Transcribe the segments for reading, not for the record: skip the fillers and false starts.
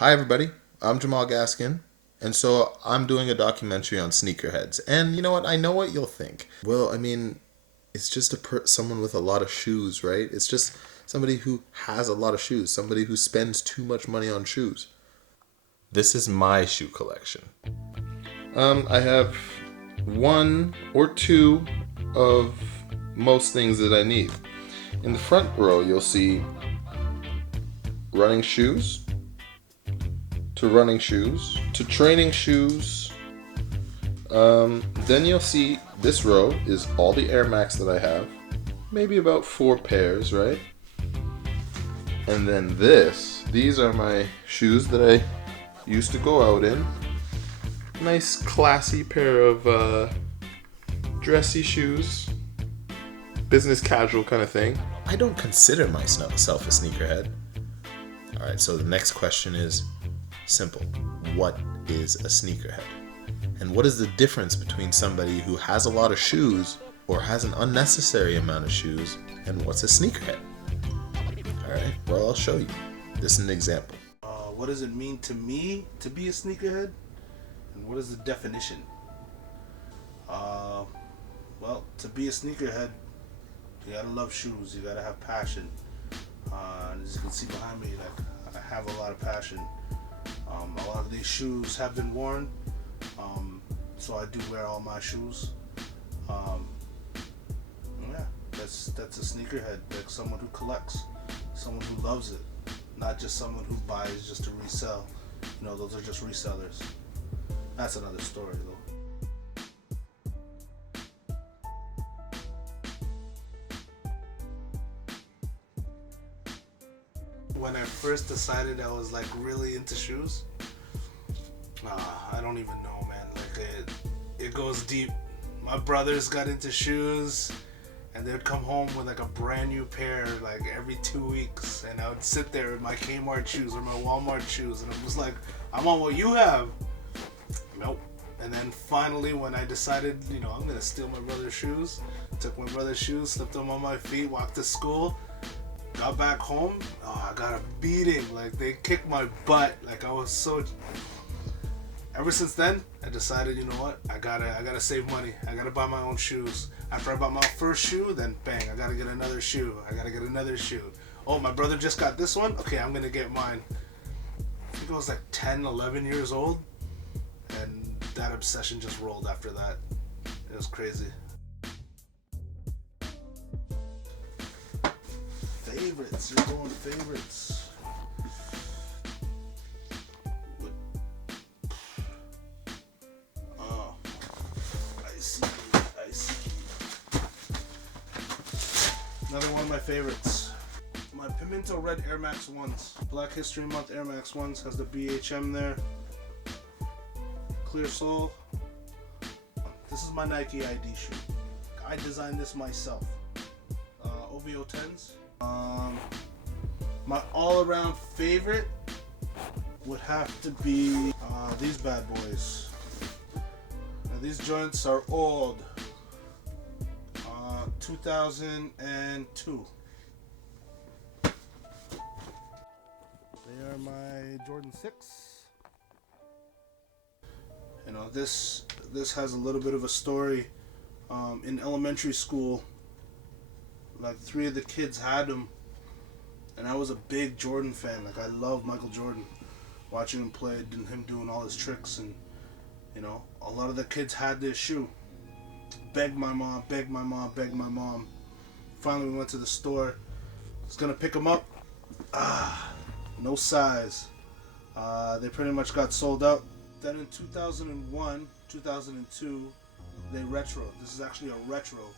Hi, everybody. I'm Jamal Gaskin, and so I'm doing a documentary on sneakerheads. And you know what? I know what you'll think. Well, I mean, it's just someone with a lot of shoes, right? It's just somebody who has a lot of shoes, somebody who spends too much money on shoes. This is my shoe collection. I have one or two of most things that I need. In the front row, you'll see running shoes, to running shoes, to training shoes. Then you'll see this row is all the Air Max that I have, maybe about 4 pairs, right? And then these are my shoes that I used to go out in. Nice classy pair of dressy shoes, business casual kind of thing. I don't consider myself a sneakerhead. Alright, so the next question is simple. What is a sneakerhead? And what is the difference between somebody who has a lot of shoes or has an unnecessary amount of shoes and what's a sneakerhead? Alright, well, I'll show you. This is an example. What does it mean to me to be a sneakerhead? And what is the definition? Well, to be a sneakerhead, you gotta love shoes. You gotta have passion. As you can see behind me, like I have a lot of passion. A lot of these shoes have been worn, so I do wear all my shoes. Yeah, that's a sneakerhead, like someone who collects, someone who loves it, not just someone who buys just to resell. You know, those are just resellers. That's another story, though. When I first decided I was like really into shoes, I don't even know, man. Like it goes deep. My brothers got into shoes, and they'd come home with like a brand new pair like every 2 weeks, and I would sit there in my Kmart shoes or my Walmart shoes, and it was like, I want what you have. Nope. And then finally, when I decided, I'm gonna steal my brother's shoes, took my brother's shoes, slipped them on my feet, walked to school. Got back home, I got a beating. Like, they kicked my butt. Like, I was so... Ever since then, I decided, you know what? I gotta save money. I gotta buy my own shoes. After I bought my first shoe, then bang, I gotta get another shoe. I gotta get another shoe. Oh, my brother just got this one? Okay, I'm gonna get mine. I think I was like 10, 11 years old. And that obsession just rolled after that. It was crazy. Favorites. You're going favorites. Oh, I see. Another one of my favorites. My Pimento Red Air Max 1s. Black History Month Air Max 1s. Has the BHM there. Clear sole. This is my Nike ID shoe. I designed this myself. OVO 10s. My all-around favorite would have to be these bad boys. Now, these joints are old. 2002. They are my Jordan 6. This has a little bit of a story. In elementary school, like 3 of the kids had them, and I was a big Jordan fan. Like, I love Michael Jordan, watching him play, and him doing all his tricks, and a lot of the kids had this shoe. Begged my mom. Finally, we went to the store. Was gonna pick them up. No size. They pretty much got sold out. Then in 2001, 2002, they retro. This is actually a retro.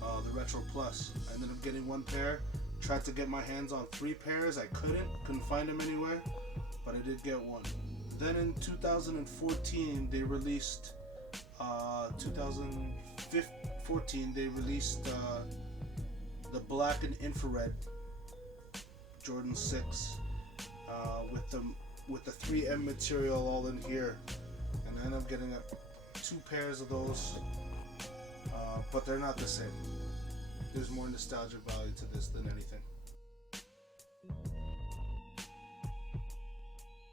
The Retro Plus. I ended up getting 1 pair. Tried to get my hands on 3 pairs. I couldn't find them anywhere, but I did get 1. Then in 2014 they released 2014 they released the black and infrared Jordan 6 with the 3M material all in here, and I ended up getting 2 pairs of those. But they're not the same. There's more nostalgic value to this than anything.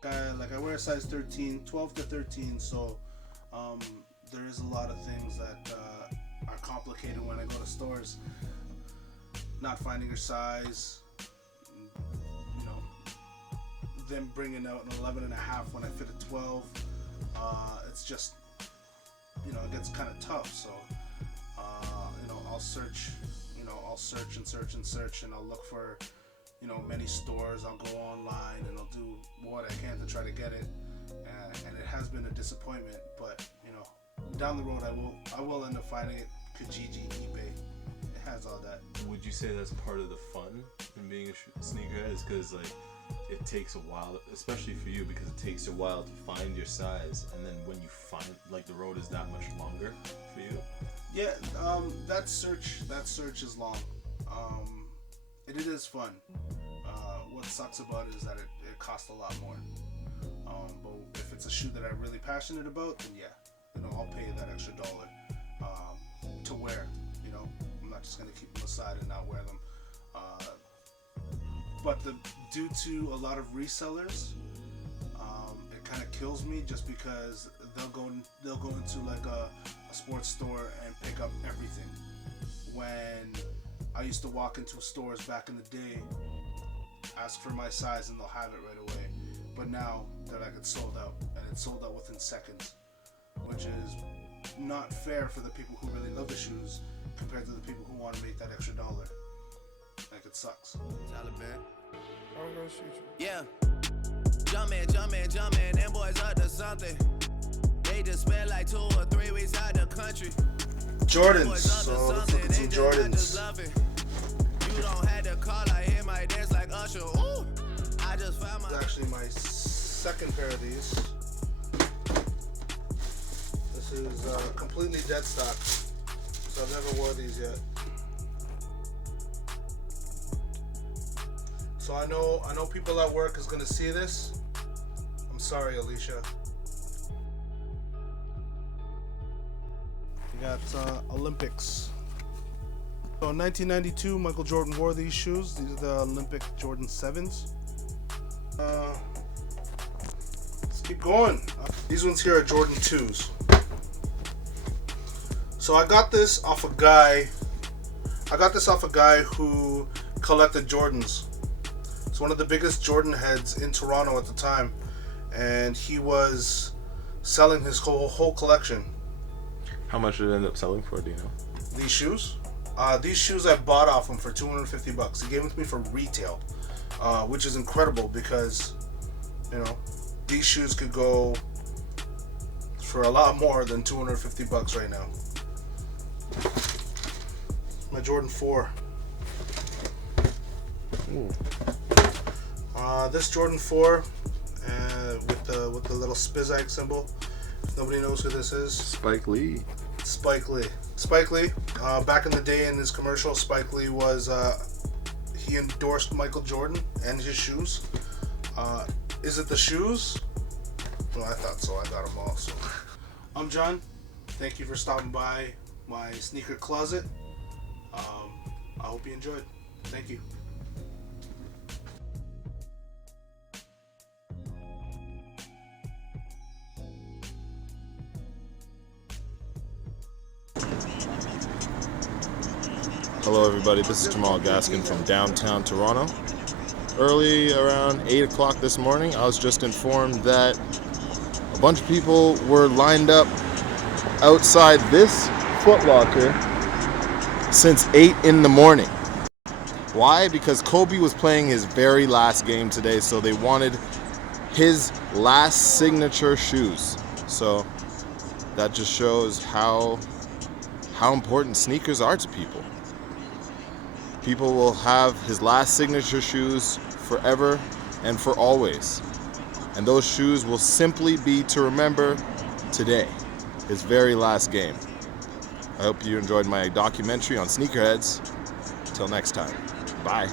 I wear a size 13, 12 to 13, so there is a lot of things that are complicated when I go to stores. Not finding your size, you know, them bringing out an 11 and a half when I fit a 12. It's just, you know, it gets kind of tough. So, you know, I'll search and search, and I'll look for, you know, many stores. I'll go online and I'll do what I can to try to get it, and it has been a disappointment. But you know, down the road I will end up finding it. Kijiji, eBay, it has all that. Would you say that's part of the fun in being a sneakerhead? Is because like it takes a while, especially for you, because it takes a while to find your size, and then when you find, like, the road is that much longer for you. Yeah, that search is long. It is fun. What sucks about it is that it costs a lot more. But if it's a shoe that I'm really passionate about, then yeah, you know, I'll pay that extra dollar to wear. You know, I'm not just gonna keep them aside and not wear them. But due to a lot of resellers, it kind of kills me, just because they'll go into like a sports store and pick up everything. When I used to walk into stores back in the day, ask for my size, and they'll have it right away. But now they're like, it's sold out, and it's sold out within seconds, which is not fair for the people who really love the shoes compared to the people who want to make that extra dollar. Like, it sucks. Taliban. I'm gonna shoot you. Yeah. Jumpin', them boys up to something. They just spent like 2 or 3 weeks out the country. Jordans. So let's look at some Jordans. You don't have to call, I hear my dance like Usher. Ooh, I just found This is actually my second pair of these. This is completely dead stock, so I've never wore these yet. So I know people at work is gonna see this. I'm sorry, Alicia. We got Olympics. So in 1992, Michael Jordan wore these shoes. These are the Olympic Jordan 7s. Let's keep going. These ones here are Jordan 2s. So I got this off a guy who collected Jordans. It's one of the biggest Jordan heads in Toronto at the time, and he was selling his whole collection. How much did it end up selling for, do you know? These shoes? These shoes I bought off him for $250. He gave them to me for retail, which is incredible because, you know, these shoes could go for a lot more than $250 right now. My Jordan 4. Ooh. This Jordan 4 with the little Spizike symbol. If nobody knows who this is. Spike Lee. Spike Lee. Back in the day in his commercial, Spike Lee was he endorsed Michael Jordan and his shoes. Is it the shoes? Well, I thought so. I got them all. So I'm John. Thank you for stopping by my sneaker closet. I hope you enjoyed. Thank you. Hello everybody, this is Jamal Gaskin from downtown Toronto. Early around 8 o'clock this morning, I was just informed that a bunch of people were lined up outside this Foot Locker since 8 in the morning. Why? Because Kobe was playing his very last game today, so they wanted his last signature shoes. So that just shows how important sneakers are to people. People will have his last signature shoes forever and for always. And those shoes will simply be to remember today, his very last game. I hope you enjoyed my documentary on sneakerheads. Till next time, bye.